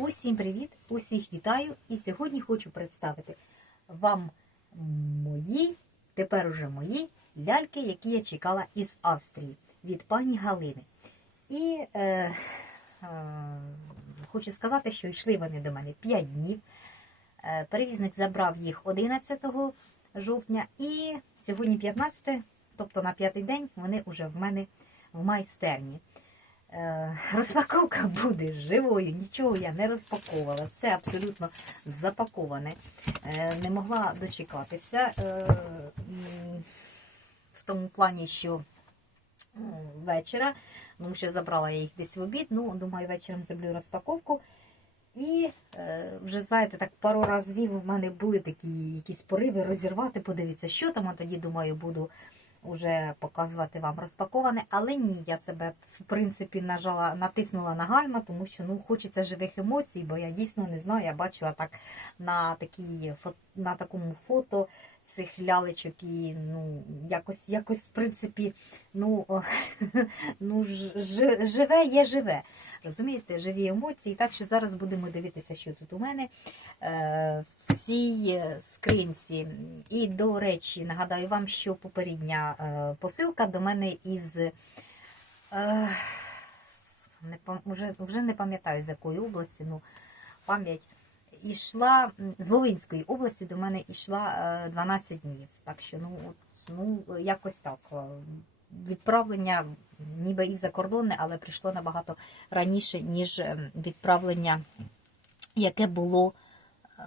Усім привіт! Усіх вітаю! І сьогодні хочу представити вам мої, тепер уже мої ляльки, які я чекала із Австрії від пані Галини. І е, е, хочу сказати, що йшли вони до мене 5 днів. Е, перевізник забрав їх 11 жовтня, і сьогодні 15, тобто на п'ятий день, вони вже в мене в майстерні. Е, Розпаковка буде живою, нічого я не розпаковувала, все абсолютно запаковане. Е, Не могла дочекатися е, в тому плані, що вечора, тому що забрала я їх десь в обід, ну, думаю, вечором зроблю розпаковку. І вже, знаєте, так пару разів в мене були такі якісь пориви розірвати, подивитися, що там, а тоді, думаю, буду вже показувати вам розпаковане, але ні, я себе в принципі нажала, натиснула на гальма, тому що ну хочеться живих емоцій, бо я дійсно не знаю. Я бачила так на такій на такому фото цих лялечок і ну якось, якось в принципі, ну, ну живе є живе. Розумієте, живі емоції. Так що зараз будемо дивитися, що тут у мене е, в цій скринці. І, до речі, нагадаю вам, що попередня е, посилка до мене із. Е, не, вже, вже не пам'ятаю, з якої області, ну, пам'ять. Ішла м, з Волинської області до мене йшла е, 12 днів. Так що, ну, от, ну якось так. е, Відправлення ніби і закордонне, але прийшло набагато раніше, ніж ем, відправлення, яке було. е,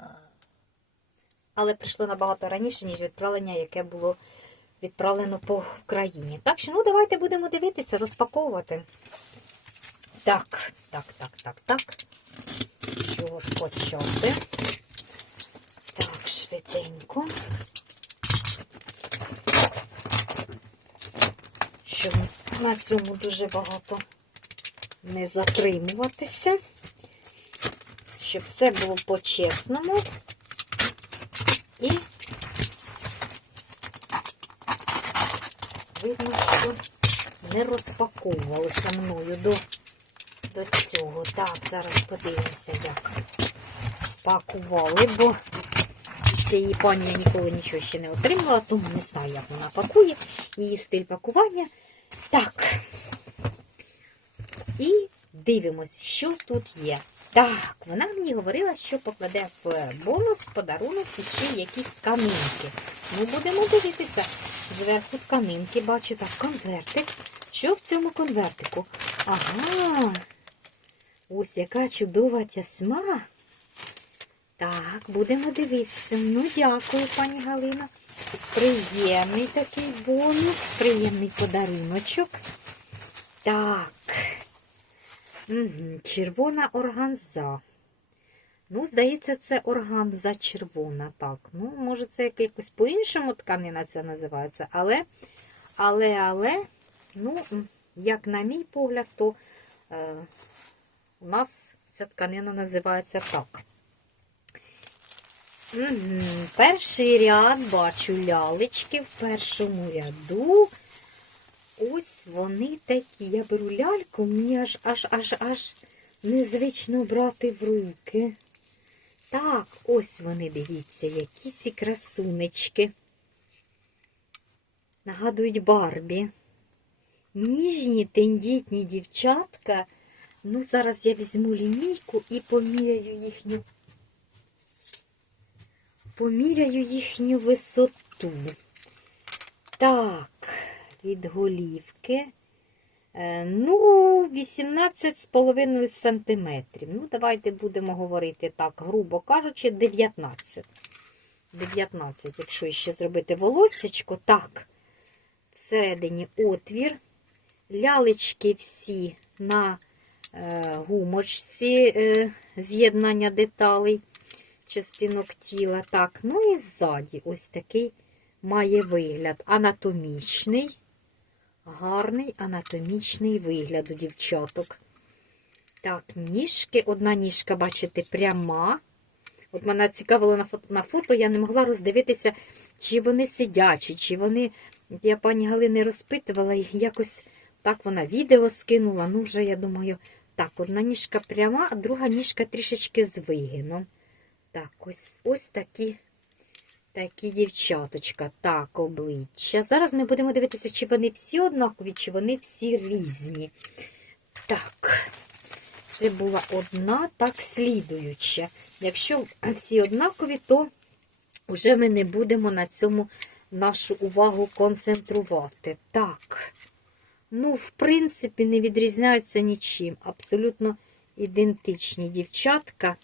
Але прийшло набагато раніше, ніж відправлення, яке було відправлено по Україні. Так що, ну, давайте будемо дивитися, розпаковувати. Так, так, так, так, так. З Чого ж почати? Так, швиденько. Щоб на цьому дуже багато не затримуватися. Щоб все було по-чесному. І видно, що не розпаковувалося мною до, до цього. Так, зараз подивимося, як спакували, бо цієї пані я ніколи нічого ще не отримала, тому не знаю, як вона пакує, її стиль пакування. Так. І дивимось, що тут є. Так, вона мені говорила, що покладе в бонус, подарунок і ще якісь тканинки. Ну, будемо дивитися. Зверху тканинки, бачу, так, конвертик. Що в цьому конвертику? Ага. Ось яка чудова тясма. Так, будемо дивитися. Ну, дякую, пані Галина. Приємний такий бонус, приємний подаруночок. Так. Угу. Червона органза. Ну, здається, це органза червона. Так, ну, може, це як- якось по-іншому тканина це називається, але, але, але, ну, як на мій погляд, то е, у нас ця тканина називається так. Перший ряд бачу лялечки в першому ряду. Ось вони такі. Я беру ляльку, мені аж аж аж аж незвично брати в руки. Так, ось вони, дивіться, які ці красунечки. Нагадують Барбі. Ніжні, тендітні дівчатка. Ну, зараз я візьму лінійку і поміряю їхню. Поміряю їхню висоту. Так, від голівки. Е, Ну, 18,5 сантиметрів. Ну, давайте будемо говорити так, грубо кажучи, 19. 19, якщо ще зробити волосечко, так, всередині отвір. Лялечки всі на гумочці е, з'єднання деталей, частинок тіла. Так, ну і ззаді ось такий має вигляд анатомічний. Гарний анатомічний вигляд у дівчаток. Так, ніжки. Одна ніжка, бачите, пряма. От мене цікавило на фото, на фото, я не могла роздивитися, чи вони сидячі, чи вони. Я пані Галини розпитувала, якось так вона відео скинула. Ну, вже, я думаю, Так, одна ніжка пряма, а друга ніжка трішечки з вигином. Так, ось, ось такі, такі дівчаточка. Так, обличчя. Зараз ми будемо дивитися, чи вони всі однакові, чи вони всі різні. Так, це була одна, так слідуюча. Якщо всі однакові, то вже ми не будемо на цьому нашу увагу концентрувати. Так. Ну, в принципі, не відрізняються нічим. Абсолютно ідентичні дівчатка.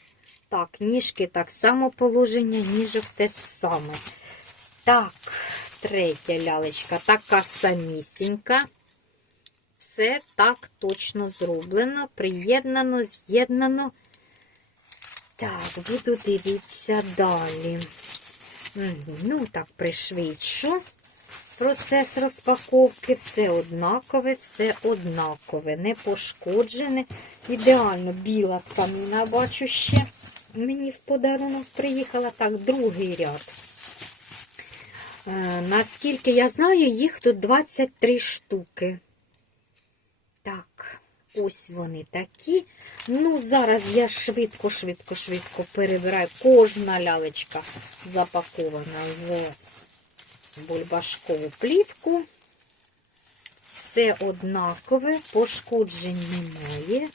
Так, ніжки так само положення, ніжок те ж саме. Так, третя лялечка, така самісінька. Все так точно зроблено, приєднано, з'єднано. Так, буду дивитися далі. Ну, так, пришвидшу. Процес розпаковки все однакове, все однакове, не пошкоджене. Ідеально біла тканина, бачу ще. Мені в подарунок приїхала. Так, другий ряд. Е, наскільки я знаю, їх тут 23 штуки. Так, ось вони такі. Ну, зараз я швидко, швидко, швидко перебираю. Кожна лялечка запакована в бульбашкову плівку. Все однакове, пошкоджень немає.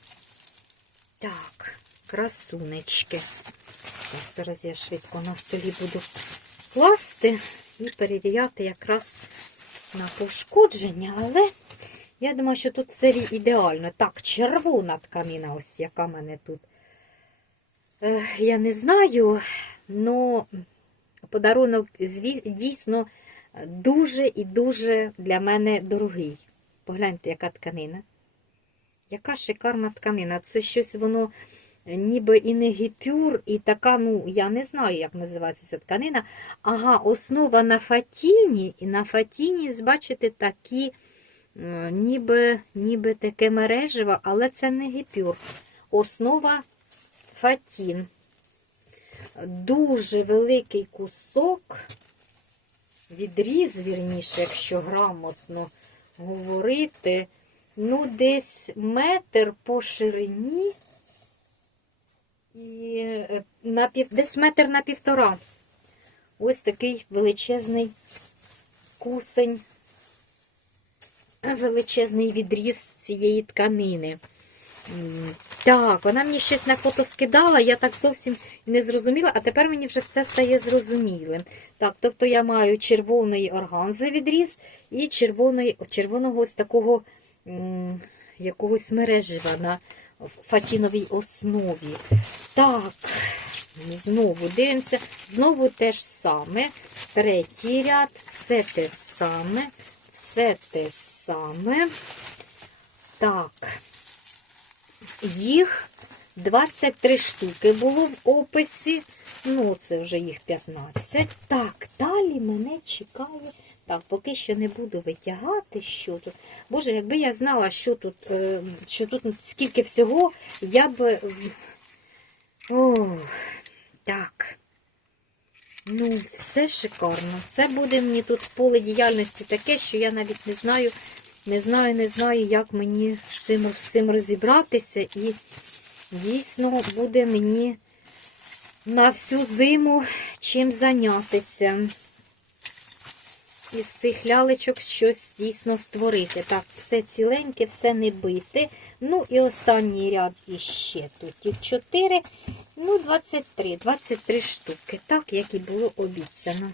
Так, красунечки. Так, зараз я швидко на столі буду класти і перевіряти якраз на пошкодження, але я думаю, що тут все ідеально. Так, червона тканина, ось яка в мене тут. Е, Я не знаю, але подарунок дійсно дуже і дуже для мене дорогий. Погляньте, яка тканина. Яка шикарна тканина. Це щось воно ніби і не гіпюр, і така, ну, я не знаю, як називається ця тканина. Ага, основа на фатіні, і на фатіні, бачите, такі, е, ніби, ніби таке мережево, але це не гіпюр. Основа фатін. Дуже великий кусок, відріз, вірніше, якщо грамотно говорити, ну, десь метр по ширині і е, на пів, десь метр на півтора. Ось такий величезний кусень, величезний відріз цієї тканини. Так, вона мені щось на фото скидала, я так зовсім не зрозуміла, а тепер мені вже все стає зрозумілим. Так, тобто я маю червоної органзи відріз і червоної, червоного ось такого якогось мережива на фатіновій основі. Так, знову дивимося. Знову те ж саме. Третій ряд, все те саме, все те саме. Так. Їх 23 штуки було в описі. Ну, це вже їх 15. Так, далі мене чекає. Так, поки що не буду витягати, що тут. Боже, якби я знала, що тут, е, що тут скільки всього, я б. е, Ох, так. Ну, все шикарно. Це буде мені тут поле діяльності таке, що я навіть не знаю, не знаю, не знаю, як мені з цим, з цим розібратися. І дійсно буде мені на всю зиму чим зайнятися. Із цих лялечок щось дійсно створити. Так, все ціленьке, все не бите. Ну і останній ряд іще тут їх 4, ну 23, 23 штуки, так, як і було обіцяно.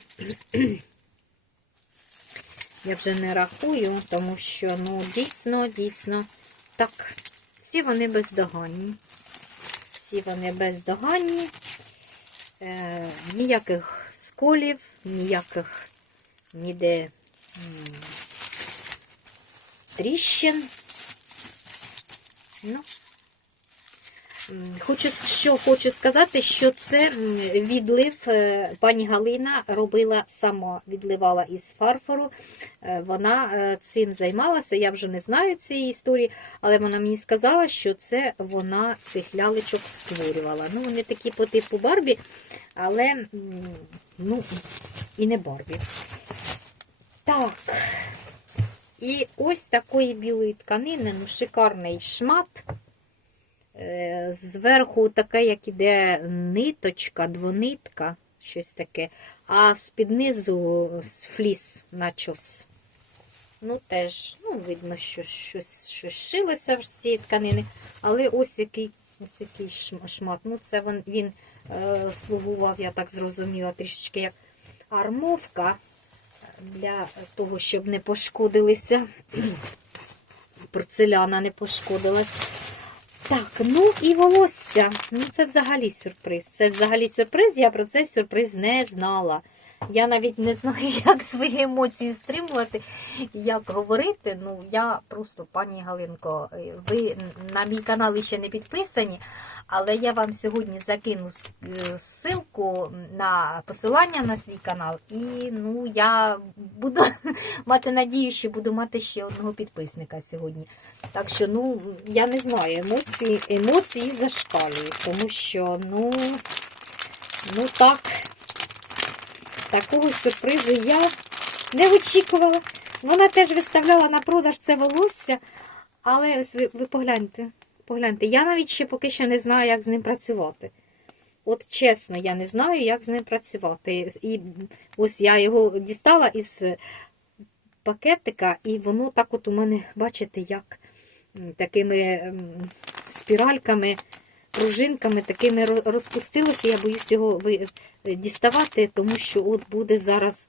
Я вже не рахую, тому що, ну, дійсно, дійсно, так, всі вони бездоганні. Всі вони бездоганні. Е, ніяких сколів, ніяких ніде тріщин. Ну, хочу, що хочу сказати, що це відлив е, пані Галина робила сама, відливала із фарфору. Е, Вона е, цим займалася. Я вже не знаю цієї історії, але вона мені сказала, що це вона цих лялечок створювала. Ну, вони такі по типу Барбі, але ну, і не Барбі. Так. І ось такої білої тканини, ну, шикарний шмат. Е, Зверху така, як іде ниточка, двонитка, щось таке, а з-під низу фліс начос. Ну, теж, ну, видно, що щось, щось шилося з цієї тканини, але ось який, ось який шмат. Ну, це він, він е, слугував, я так зрозуміла, трішечки як армовка для того, щоб не пошкодилися. Порцеляна не пошкодилась. Так, ну і волосся. Ну, це взагалі сюрприз. Це взагалі сюрприз. Я про цей сюрприз не знала. Я навіть не знаю, як свої емоції стримувати, як говорити. Ну, я просто, пані Галинко, е, ви на мій канал ще не підписані, але я вам сьогодні закину е, ссылку на посилання на свій канал, і ну, я буду мати надію, що буду мати ще одного підписника сьогодні. Так що, ну, я не знаю, емоції, емоції зашкалюють, тому що, ну, ну так, такого сюрпризу я не очікувала. Вона теж виставляла на продаж це волосся, але ось ви, ви погляньте, погляньте, я навіть ще поки що не знаю, як з ним працювати. От чесно, я не знаю, як з ним працювати. І ось я його дістала із пакетика, і воно так от у мене, бачите, як такими спіральками, пружинками, такими розпустилося. Я боюсь його е, діставати, тому що от буде зараз.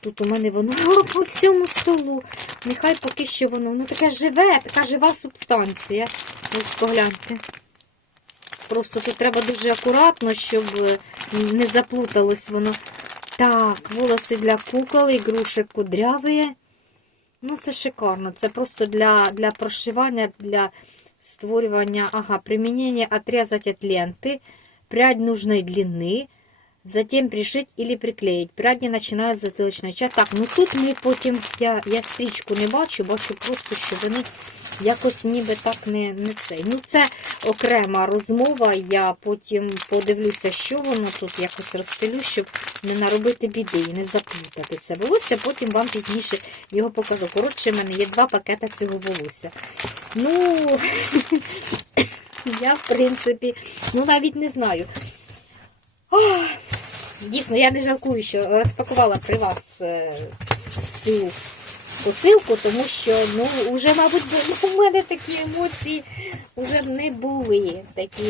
Тут у мене воно по всьому столу. Нехай поки що воно. Ну таке живе, така жива субстанція. Ось погляньте. Просто тут треба дуже акуратно, щоб е, не заплуталось воно. Так, волоси для кукол, ігрушек кудряві. Ну, це шикарно. Це просто для, для прошивання, для створювання. Ага, применение отрезать от ленты, прядь нужной длины, затем пришить или приклеїть. Прядь не починає з затилочної частини. Так, ну тут ми потім, я, я стрічку не бачу, бачу просто, що вони якось ніби так не, не цей. Ну, це окрема розмова. Я потім подивлюся, що воно тут якось розстелю, щоб не наробити біди і не заплутати це волосся. Потім вам пізніше його покажу. Коротше, в мене є два пакети цього волосся. Ну, я, в принципі, ну навіть не знаю. Дійсно, я не жалкую, що розпакувала при вас е, цю посилку, тому що, ну, вже, мабуть, бу- у мене такі емоції вже не були такі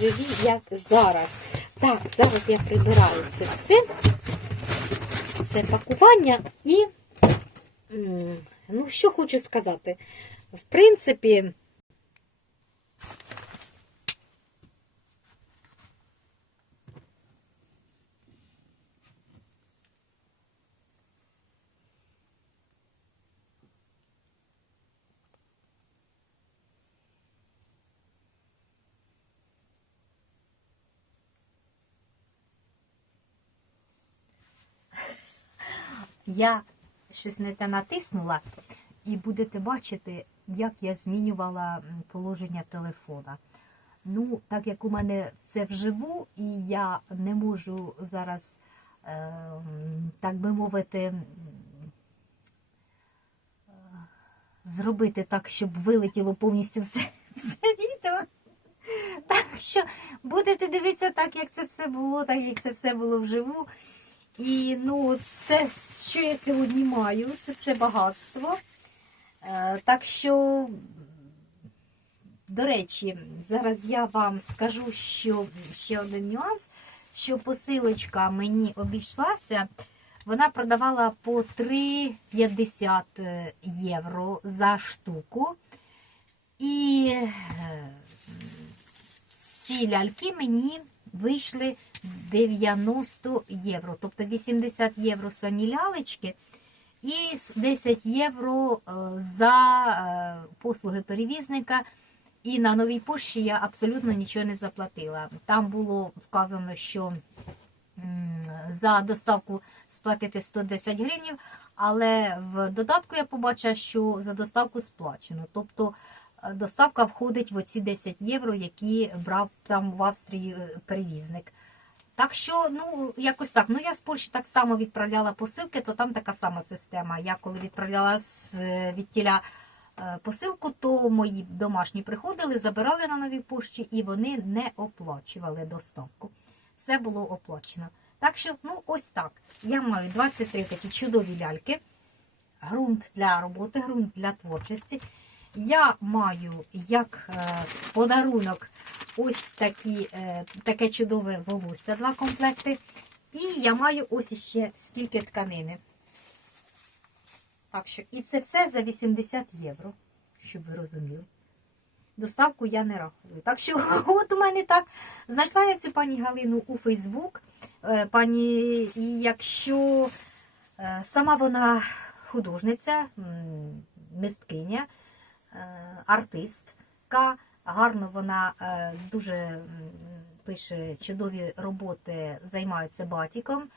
живі, як зараз. Так, зараз я прибираю це все, це пакування і, ну, що хочу сказати. В принципі, я щось не те натиснула, і будете бачити, як я змінювала положення телефона. Ну, так як у мене це вживу, і я не можу зараз, е, так би мовити, зробити так, щоб вилетіло повністю все, все відео. Так що будете дивитися так, як це все було, так як це все було вживу. І ну, все, що я сьогодні маю, це все багатство. Е, так що, до речі, зараз я вам скажу, що ще один нюанс, що посилочка мені обійшлася. Вона продавала по 3,50 євро за штуку. І е, ці ляльки мені вийшли 90 євро. Тобто 80 євро самі лялечки і 10 євро е, за е, послуги перевізника. І на новій пошті я абсолютно нічого не заплатила. Там було вказано, що за доставку сплатити 110 гривень, але в додатку я побачила, що за доставку сплачено. Тобто е, доставка входить в оці 10 євро, які брав там в Австрії е, перевізник. Так що, ну, якось так. Ну, я з Польщі так само відправляла посилки, то там така сама система. Я коли відправляла з е, посилку, то мої домашні приходили, забирали на новій пошті і вони не оплачували доставку. Все було оплачено. Так що, ну ось так. Я маю 23 такі чудові ляльки. Ґрунт для роботи, ґрунт для творчості. Я маю як е, подарунок ось такі, е, таке чудове волосся, два комплекти. І я маю ось іще скільки тканини. Так що, і це все за 80 євро, щоб ви розуміли. Доставку я не рахую. Так що, от у мене так. Знайшла я цю пані Галину у Фейсбук. Е, Пані, і якщо сама вона художниця, мисткиня, артистка, гарно вона е, дуже пише чудові роботи, займається батіком.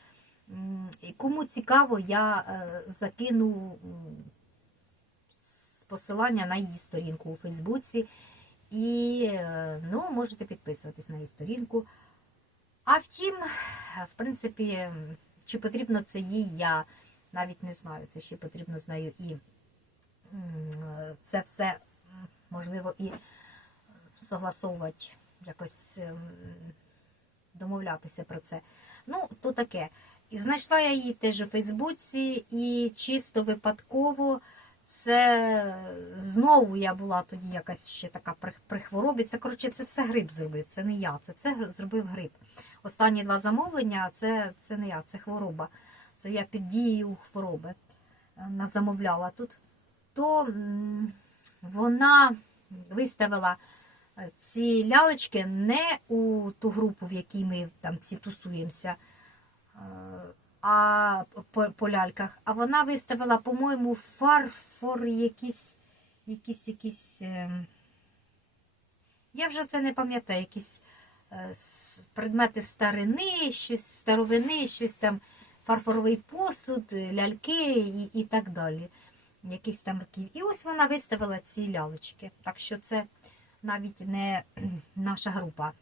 Кому цікаво, я е, закину посилання на її сторінку у Фейсбуці. І е, ну, можете підписуватись на її сторінку. А втім, в принципі, чи потрібно це їй, я навіть не знаю. Це ще потрібно з нею і е, це все можливо і согласовувати, якось ем, домовлятися про це. Ну, то таке. І знайшла я її теж у Фейсбуці, і чисто випадково це знову я була тоді якась ще така при, хворобі. Це, коротше, це все гриб зробив, це не я, це все зробив гриб. Останні два замовлення це, це не я, це хвороба. Це я під дією хвороби е, замовляла тут. То вона виставила е, ці лялечки не у ту групу, в якій ми там всі тусуємося, е, а по, по ляльках. А вона виставила, по-моєму, фарфор якісь, якісь, якісь. ем, Я вже це не пам'ятаю, якісь е, предмети старини, щось старовини, щось там фарфоровий посуд, е, ляльки і, і так далі. Якихось там років. І ось вона виставила ці лялечки. Так що це навіть не наша група.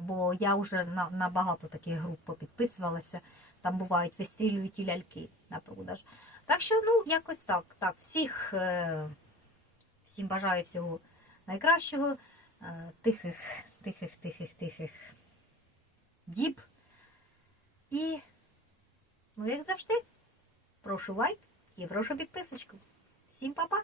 Бо я вже на, на багато таких груп попідписувалася. Там бувають вистрілюють і ляльки на продаж. Так що, ну, якось так. Так, всіх, е, всім бажаю всього найкращого, е, тихих, тихих, тихих, тихих діб. І, ну, як завжди, прошу лайк і прошу підписочку. Всім па-па!